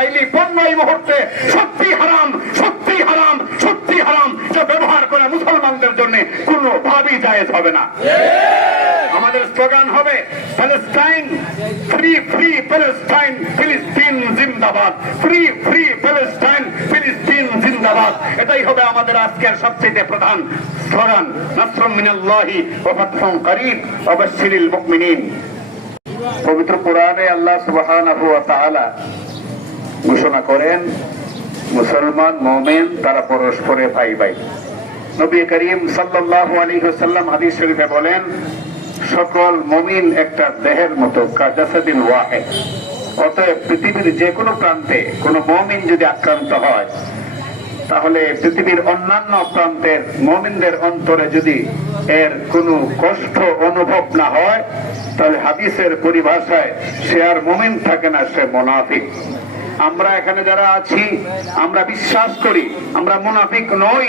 Israeli পণ্য এই মুহূর্তে সত্যি হারাম, সত্যি হারাম, সত্যি হারাম। যা ব্যবহার করে মুসলমানদের জন্য কোনোভাবেই জায়েজ হবে না। আমাদের স্লোগান হবে প্যালেস্টাইন ফ্রি, ফ্রি প্যালেস্টাইন, ফিলিস্তিন জিন্দাবাদ, ফ্রি, ফ্রি প্যালেস্টাইন, ফিলিস্তিন জিন্দাবাদ। এটাই হবে আমাদের আজকের সবচেয়ে প্রধান স্লোগান। নাসরুম মিনাল্লাহি ওয়া ফাতহুন করিব ওয়া বাশশিরিল মুমিনিন। পবিত্র কোরআনে আল্লাহ সুবহানাহু ওয়া তাআলা ঘোষণা করেন, মুসলমান মুমিন তারা পরস্পরে ভাই ভাই। নবী করিম সাল্লাল্লাহু আলাইহি ওয়াসাল্লাম হাদিস শরীফে বলেন, সকল মুমিন একটা দেহের মতো, কাজাসাদিন ওয়াহিদ। অতএব পৃথিবীর যে কোনো প্রান্তে কোন মুমিন যদি আক্রান্ত হয়, তাহলে পৃথিবীর অন্যান্য প্রান্তের মুমিনদের অন্তরে যদি এর কোনো কষ্ট অনুভব না হয়, তাহলে হাদিসের পরিভাষায় সে আর মুমিন থাকে না, সে মুনাফিক। আমরা এখানে যারা আছি, আমরা বিশ্বাস করি আমরা মুনাফিক নই,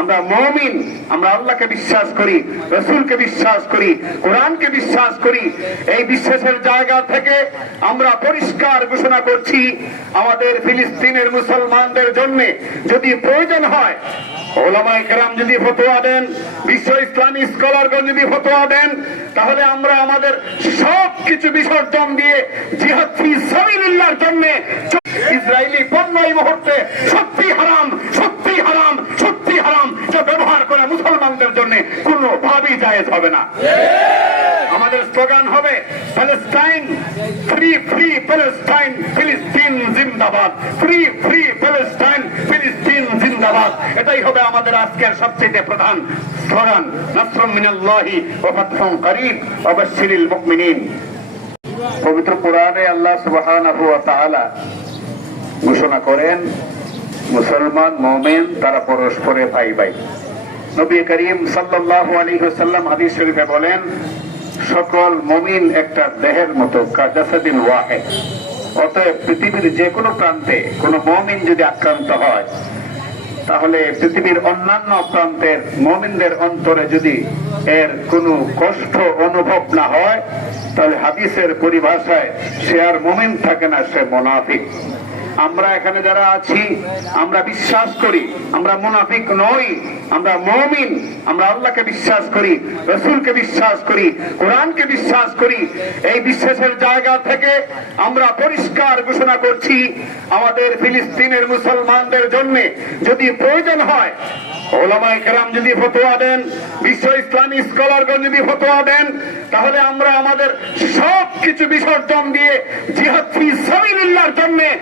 আমরা মুমিন। আমরা আল্লাহকে বিশ্বাস করি, রাসূলকে বিশ্বাস করি, কোরআনকে বিশ্বাস করি। এই বিশ্বাসের জায়গা থেকে আমরা পরিষ্কার ঘোষণা করছি, আমাদের ফিলিস্তিনের মুসলমানদের জন্য যদি প্রয়োজন হয়, ওলামায়ে কেরাম যদি ফতোয়া দেন, বিশ্ব ইসলামী স্কলারগণ যদি ফতোয়া দেন, তাহলে আমরা আমাদের সবকিছু বিসর্জন দিয়ে জিহাদ ফি সাবিলিল্লাহর জন্য ইসরায়েলি পণ্য এই মুহূর্তে সত্যি হারাম, সত্যি হারাম, সত্যি হারাম। যা ব্যবহার করে মুসলমানদের জন্য কোনোভাবেই জায়েজ হবে না। আমাদের স্লোগান হবে প্যালেস্টাইন ফ্রি, ফ্রি প্যালেস্টাইন, ফিলিস্তিন জিন্দাবাদ, ফ্রি, ফ্রি প্যালেস্টাইন, ফিলিস্তিন জিন্দাবাদ। এটাই হবে আমাদের আজকের সবচেয়ে প্রধান স্লোগান। নাসরুম মিনাল্লাহি ওয়া ফাতহুন করিব ওয়া বাশশিরিল মুমিনিন। পবিত্র কোরআনে আল্লাহ সুবহানাহু ওয়া তাআলা ঘোষণা করেন, মুসলমান মুমিন তারা পরস্পরে ভাই ভাই। নবী করিম সাল্লাল্লাহু আলাইহি ওয়াসাল্লাম হাদিস শরীফে বলেন, সকল মুমিন একটা দেহের মতো, কাজাসাদিন ওয়াহিদ। অতএব পৃথিবীর যে কোনো প্রান্তে কোন মুমিন যদি আক্রান্ত হয়, তাহলে পৃথিবীর অন্যান্য প্রান্তের মুমিনদের অন্তরে যদি এর কোনো কষ্ট অনুভব না হয়, তাহলে হাদিসের পরিভাষায় সে আর মুমিন থাকে না, সে মুনাফিক। আমরা এখানে যারা আছি, আমরা বিশ্বাস করি আমরা মুনাফিক নই, আমরা মুমিন। আমরা আল্লাহকে বিশ্বাস করি, রাসূলকে বিশ্বাস করি, কোরআনকে বিশ্বাস করি। এই বিশ্বাসের জায়গা থেকে আমরা পরিষ্কার ঘোষণা করছি, আমাদের ফিলিস্তিনের মুসলমানদের জন্য যদি প্রয়োজন হয়, ওলামায়ে কেরাম যদি ফতোয়া দেন, বিশ্ব ইসলামী স্কলারগণ যদি ফতোয়া দেন, তাহলে আমরা আমাদের সবকিছু বিসর্জন দিয়ে জিহাদ ফি সাবিলিল্লাহর জন্য